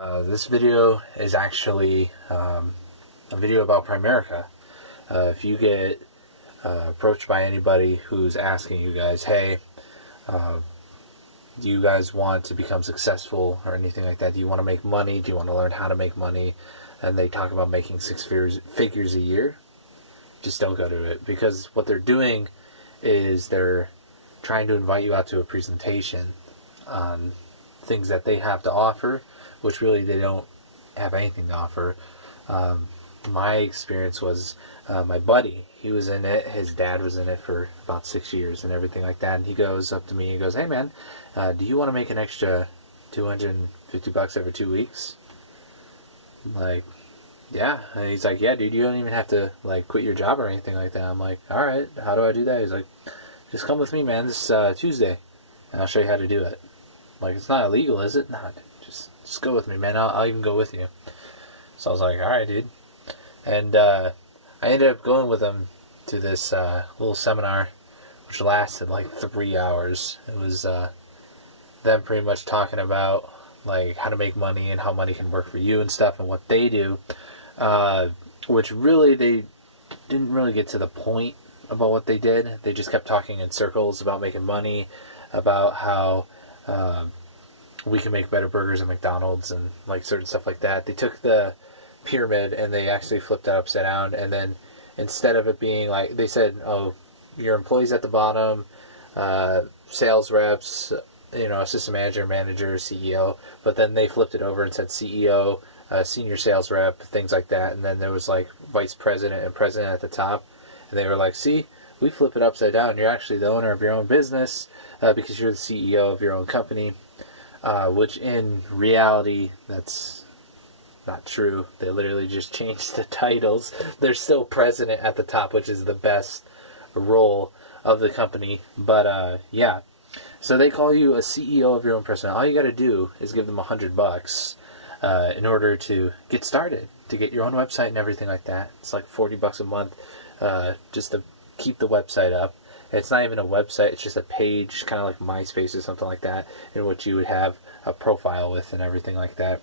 This video is actually a video about Primerica. If you get approached by anybody who's asking you guys, hey, do you guys want to become successful or anything like that? Do you want to make money? Do you want to learn how to make money? And they talk about making six figures a year. Just don't go to it, because what they're doing is they're trying to invite you out to a presentation on things that they have to offer, which really they don't have anything to offer. My experience was my buddy, he was in it, his dad was in it for about 6 years and everything like that, and he goes up to me and goes, hey man, do you want to make an extra $250 every 2 weeks? I'm like, yeah. And he's like, yeah dude, you don't even have to like quit your job or anything like that. I'm like, alright, how do I do that? He's like, just come with me man this Tuesday and I'll show you how to do it. I'm like, it's not illegal, is it? Not. Just go with me, man. I'll even go with you. So I was like, alright, dude. And I ended up going with him to this little seminar, which lasted like 3 hours. It was them pretty much talking about like how to make money and how money can work for you and stuff and what they do, which really they didn't really get to the point about what they did. They just kept talking in circles about making money, about how we can make better burgers at McDonald's and like certain stuff like that. They took the pyramid and they actually flipped it upside down, and then instead of it being like, they said, oh, your employees at the bottom, sales reps, assistant manager, manager, CEO, but then they flipped it over and said CEO, senior sales rep, things like that, and then there was like vice president and president at the top, and they were like, see, we flip it upside down. You're actually the owner of your own business because you're the CEO of your own company, which in reality, that's not true. They literally just changed the titles. They're still president at the top, which is the best role of the company. But yeah, so they call you a CEO of your own person. All you got to do is give them $100 in order to get started, to get your own website and everything like that. It's like $40 a month just to keep the website up. It's not even a website, it's just a page, kind of like MySpace or something like that, in which you would have a profile with and everything like that.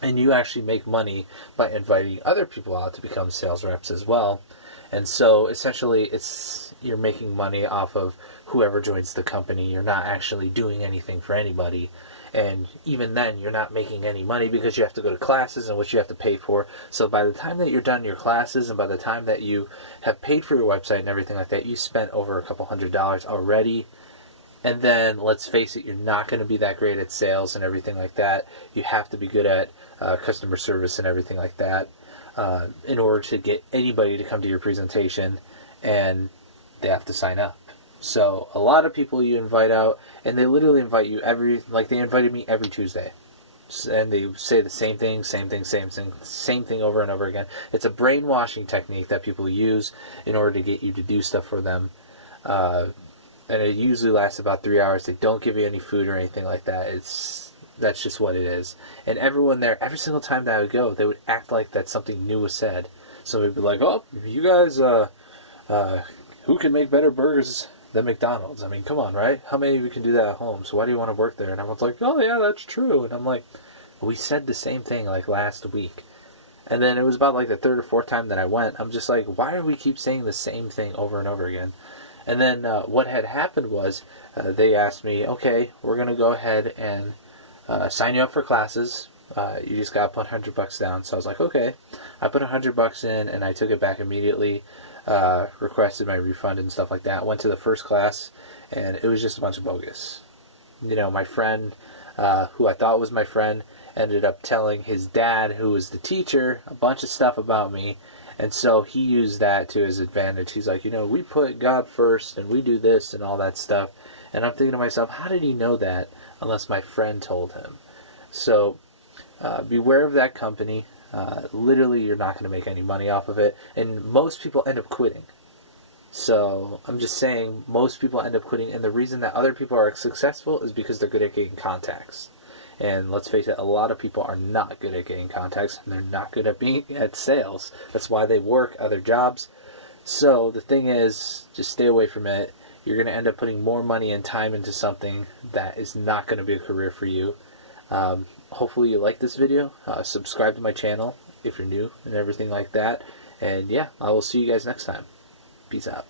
And you actually make money by inviting other people out to become sales reps as well. And so essentially you're making money off of whoever joins the company. You're not actually doing anything for anybody. And even then, you're not making any money because you have to go to classes and which you have to pay for. So by the time that you're done your classes and by the time that you have paid for your website and everything like that, you spent over a couple $100 already. And then, let's face it, you're not going to be that great at sales and everything like that. You have to be good at customer service and everything like that in order to get anybody to come to your presentation, and they have to sign up. So a lot of people you invite out, and they literally invite you they invited me every Tuesday. And they say the same thing over and over again. It's a brainwashing technique that people use in order to get you to do stuff for them. And it usually lasts about 3 hours. They don't give you any food or anything like that. That's just what it is. And everyone there, every single time that I would go, they would act like that something new was said. So they'd be like, oh, you guys, who can make better burgers than McDonald's? I mean, come on, right? How many of you can do that at home? So why do you want to work there? And everyone's like, oh yeah, that's true. And I'm like, we said the same thing like last week. And then it was about like the third or fourth time that I went. I'm just like, why do we keep saying the same thing over and over again? And then what had happened was they asked me, okay, we're going to go ahead and sign you up for classes. You just got to put $100 down. So I was like, okay. I put $100 in and I took it back immediately, requested my refund and stuff like that. Went to the first class and it was just a bunch of bogus. My friend, who I thought was my friend, ended up telling his dad, who was the teacher, a bunch of stuff about me. And so he used that to his advantage. He's like, we put God first and we do this and all that stuff. And I'm thinking to myself, how did he know that unless my friend told him? So beware of that company. Literally, you're not going to make any money off of it. And most people end up quitting. So I'm just saying, most people end up quitting. And the reason that other people are successful is because they're good at getting contacts. And let's face it, a lot of people are not good at getting contacts, and they're not good at sales. That's why they work other jobs. So the thing is, just stay away from it. You're going to end up putting more money and time into something that is not going to be a career for you. hopefully you like this video. Subscribe to my channel if you're new and everything like that. And yeah, I will see you guys next time. Peace out.